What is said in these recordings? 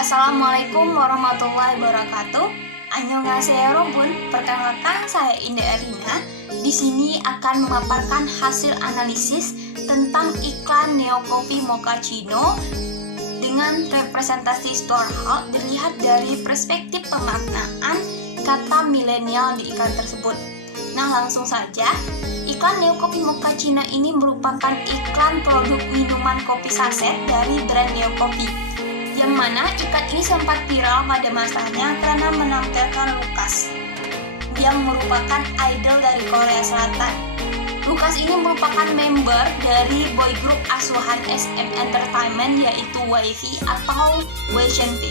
Assalamualaikum warahmatullahi wabarakatuh. Annyeonghaseyo bun. Perkenalkan, saya Indah Erina. Di sini akan memaparkan hasil analisis tentang iklan Neo Coffee Mochaccino dengan representasi store hall dilihat dari perspektif pemaknaan kata milenial di iklan tersebut. Nah, langsung saja. Iklan Neo Coffee Mochaccino ini merupakan iklan produk minuman kopi saset dari brand Neo Coffee, yang mana iklan ini sempat viral pada masanya karena menampilkan Lucas yang merupakan idol dari Korea Selatan. Lucas ini merupakan member dari boy group asuhan SM Entertainment, yaitu WayV atau WayShenV.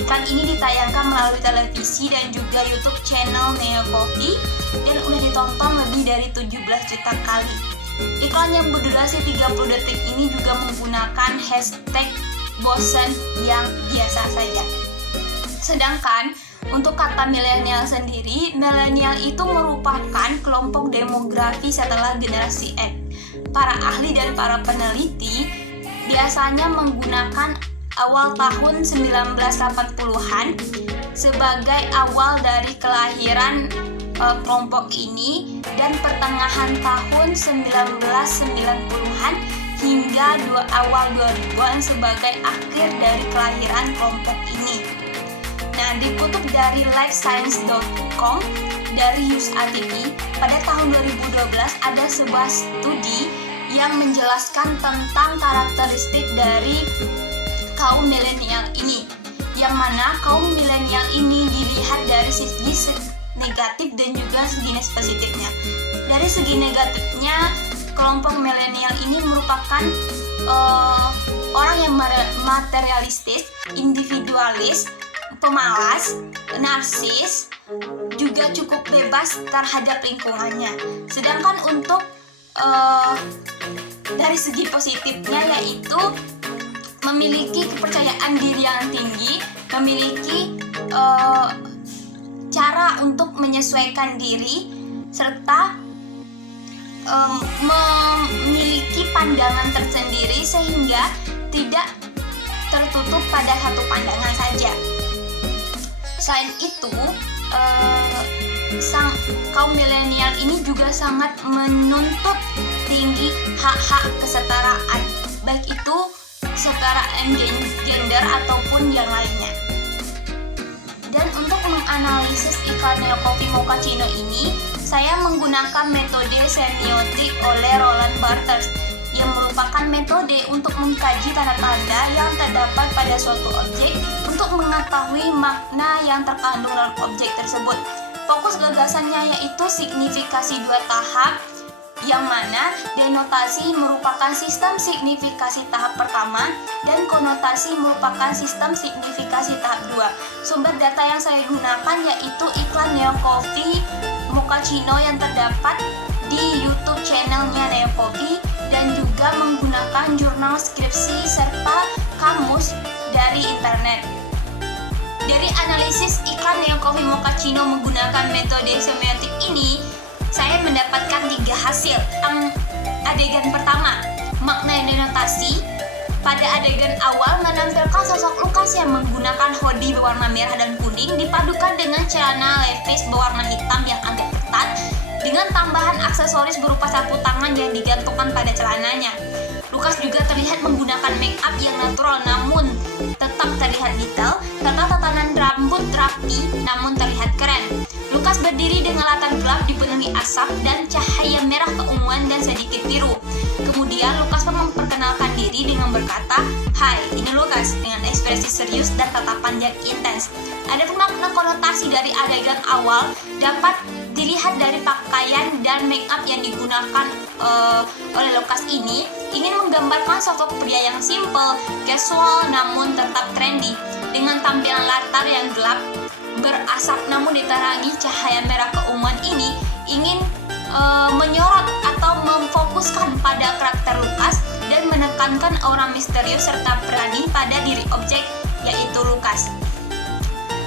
Iklan ini ditayangkan melalui televisi dan juga YouTube channel Neo Coffee dan udah ditonton lebih dari 17 juta kali. Iklan yang berdurasi 30 detik ini juga menggunakan hashtag bosan yang biasa saja. Sedangkan untuk kata milenial sendiri, milenial itu merupakan kelompok demografi setelah generasi X. Para ahli dan para peneliti biasanya menggunakan awal tahun 1980-an sebagai awal dari kelahiran kelompok ini dan pertengahan tahun 1990-an hingga awal 2000-an sebagai akhir dari kelahiran kelompok ini. Nah, dikutip dari lifescience.com dari USATV, pada tahun 2012 ada sebuah studi yang menjelaskan tentang karakteristik dari kaum milenial ini, yang mana kaum milenial ini dilihat dari segi negatif dan juga segi positifnya. Dari segi negatifnya, kelompok milenial ini merupakan orang yang materialistis, individualis, pemalas, narsis, juga cukup bebas terhadap lingkungannya. Sedangkan untuk dari segi positifnya, yaitu memiliki kepercayaan diri yang tinggi, memiliki cara untuk menyesuaikan diri, serta memiliki pandangan tersendiri sehingga tidak tertutup pada satu pandangan saja. Selain itu, kaum milenial ini juga sangat menuntut tinggi hak-hak kesetaraan, baik itu kesetaraan gender ataupun yang lainnya. Dan untuk menganalisis iklan Neo Coffee Mochaccino ini, saya menggunakan metode semiotik oleh Roland Barthes, yang merupakan metode untuk mengkaji tanda-tanda yang terdapat pada suatu objek untuk mengetahui makna yang terkandung dalam objek tersebut. Fokus gagasannya yaitu signifikasi dua tahap, yang mana denotasi merupakan sistem signifikasi tahap pertama dan konotasi merupakan sistem signifikasi tahap 2. Sumber data yang saya gunakan yaitu iklan Neo Coffee Mochaccino yang terdapat di YouTube channelnya Neo Coffee dan juga menggunakan jurnal skripsi serta kamus dari internet. Dari analisis iklan Neo Coffee Mochaccino menggunakan metode semiotik ini, saya mendapatkan 3 hasil. Adegan pertama, makna yang denotasi. Pada adegan awal menampilkan sosok Lucas yang menggunakan hoodie berwarna merah dan kuning dipadukan dengan celana levis berwarna hitam yang agak ketat dengan tambahan aksesoris berupa sapu tangan yang digantungkan pada celananya. Lucas juga terlihat menggunakan make up yang natural namun tetap terlihat detail, serta tatanan rambut rapi namun terlihat keren. Lucas berdiri dengan latar gelap dipenuhi asap dan cahaya merah keunguan dan sedikit biru. Kemudian Lucas memperkenalkan diri dengan berkata, "Hai, ini Lucas," dengan ekspresi serius dan tatapan yang intens. Ada makna konotasi dari adegan awal dapat dilihat dari pakaian dan make up yang digunakan oleh Lucas ini ingin menggambarkan sosok pria yang simple, casual namun tetap trendy dengan tampilan latar yang gelap berasap namun diterangi cahaya merah keunguan ini ingin menyorot atau memfokuskan pada karakter Lucas dan menekankan aura misterius serta berani pada diri objek yaitu Lucas.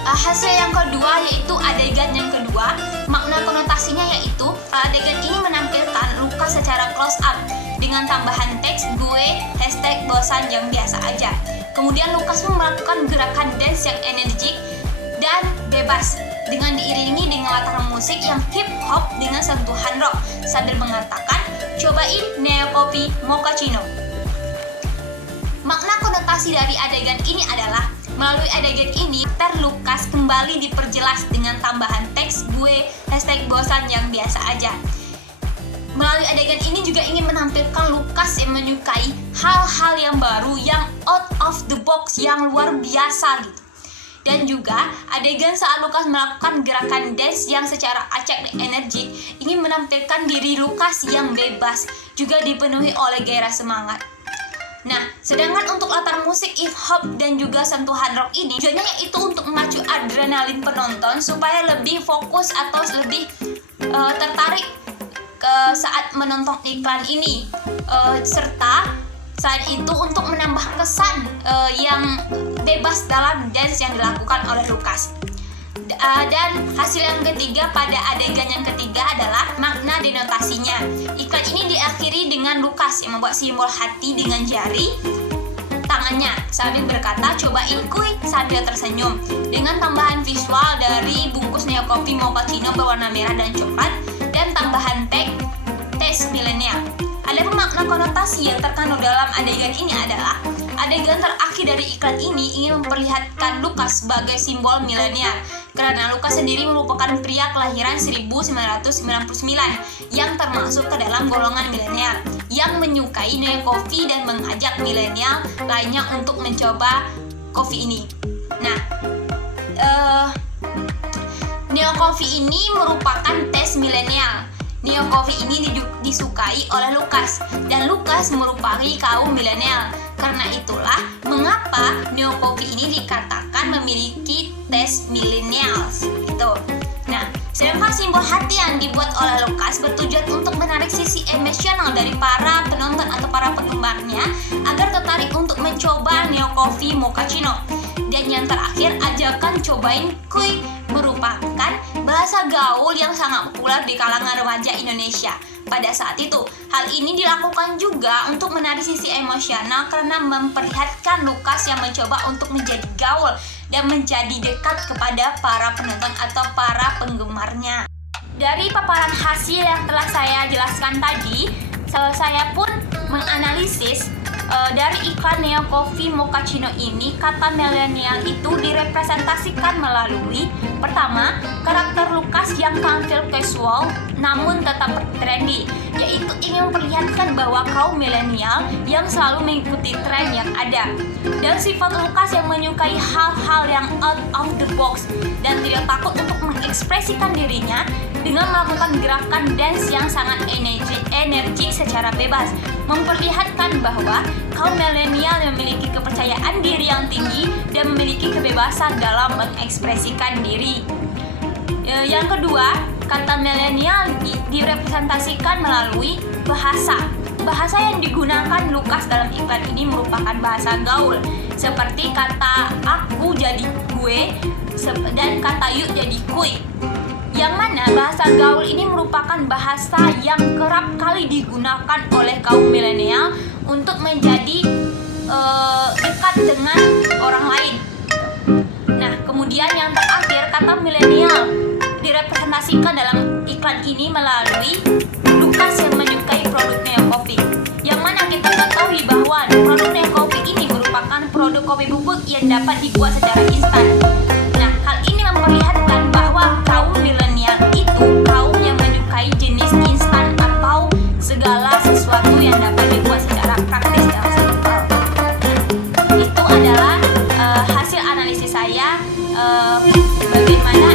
Hasil yang kedua yaitu adegan yang kedua, makna konotasinya yaitu adegan ini menampilkan Lucas secara close up dengan tambahan teks gue hashtag bosan yang biasa aja. Kemudian Lucas pun melakukan gerakan dance yang energik dan bebas dengan diiringi dengan latar musik yang hip hop dengan sentuhan rock sambil mengatakan, "Cobain Neo Coffee Mochaccino." Makna konotasi dari adegan ini adalah melalui adegan ini karakter Lucas kembali diperjelas dengan tambahan teks gue #bosan yang biasa aja. Melalui adegan ini juga ingin menampilkan Lucas yang menyukai hal-hal yang baru, yang out of the box, yang luar biasa gitu. Dan juga adegan saat Lucas melakukan gerakan dance yang secara acak dan energik ingin menampilkan diri Lucas yang bebas, juga dipenuhi oleh gairah semangat. Nah, sedangkan untuk latar musik hip hop dan juga sentuhan rock ini tujuannya itu untuk memacu adrenalin penonton supaya lebih fokus atau lebih tertarik saat menonton iklan ini, serta selain itu untuk menambah kesan yang bebas dalam dance yang dilakukan oleh Lucas. Dan hasil yang ketiga pada adegan yang ketiga adalah makna denotasinya. Iklan ini diakhiri dengan Lucas yang membuat simbol hati dengan jari tangannya sambil berkata, "Cobain kuy," sambil tersenyum. Dengan tambahan visual dari bungkus Neo Coffee Mochaccino berwarna merah dan coklat dan tambahan tes milenial. Ada makna konotasi yang terkandung dalam adegan ini adalah adegan terakhir dari iklan ini ingin memperlihatkan Lucas sebagai simbol milenial, karena Lucas sendiri merupakan pria kelahiran 1999 yang termasuk ke dalam golongan milenial yang menyukai Neo Coffee dan mengajak milenial lainnya untuk mencoba kopi ini. Nah, Neo Coffee ini merupakan tes milenial. Neo Coffee ini disukai oleh Lucas dan Lucas merupakan kaum milenial. Karena itulah mengapa Neo Coffee ini dikatakan memiliki tes millennials gitu. Nah, sedangkan simbol hati yang dibuat oleh Lucas bertujuan untuk menarik sisi emosional dari para penonton atau para penggemarnya agar tertarik untuk mencoba Neo Coffee Mochaccino. Dan yang terakhir, ajakan cobain kuy merupakan bahasa gaul yang sangat populer di kalangan remaja Indonesia pada saat itu. Hal ini dilakukan juga untuk menarik sisi emosional karena memperlihatkan Lucas yang mencoba untuk menjadi gaul dan menjadi dekat kepada para penonton atau para penggemarnya. Dari paparan hasil yang telah saya jelaskan tadi, saya pun menganalisis dari iklan Neo Coffee Mochaccino ini, kata milenial itu direpresentasikan melalui pertama, karakter Lucas yang tampil casual namun tetap trendy, yaitu ingin memperlihatkan bahwa kaum milenial yang selalu mengikuti tren yang ada. Dan sifat Lucas yang menyukai hal-hal yang out of the box dan tidak takut untuk mengekspresikan dirinya dengan melakukan gerakan dance yang sangat energik secara bebas, memperlihatkan bahwa kaum milenial memiliki kepercayaan diri yang tinggi dan memiliki kebebasan dalam mengekspresikan diri. Yang kedua, kata milenial direpresentasikan melalui bahasa. Bahasa yang digunakan Lucas dalam iklan ini merupakan bahasa gaul, seperti kata aku jadi gue dan kata yuk jadi kuy. Yang mana bahasa gaul ini merupakan bahasa yang kerap kali digunakan oleh kaum milenial untuk menjadi dekat dengan orang lain. Nah, kemudian yang terakhir, kata milenial direpresentasikan dalam iklan ini melalui Lucas yang menyukai produk Neo Coffee. Yang mana kita ketahui bahwa produk Neo Coffee ini merupakan produk kopi bubuk yang dapat dibuat secara instan. Nah, hal ini memperlihatkan bahwa kaum milenial itu kaum yang menyukai jenis instan atau segala sesuatu yang dapat dibuat secara praktis dan simpel. Itu adalah hasil analisis saya bagaimana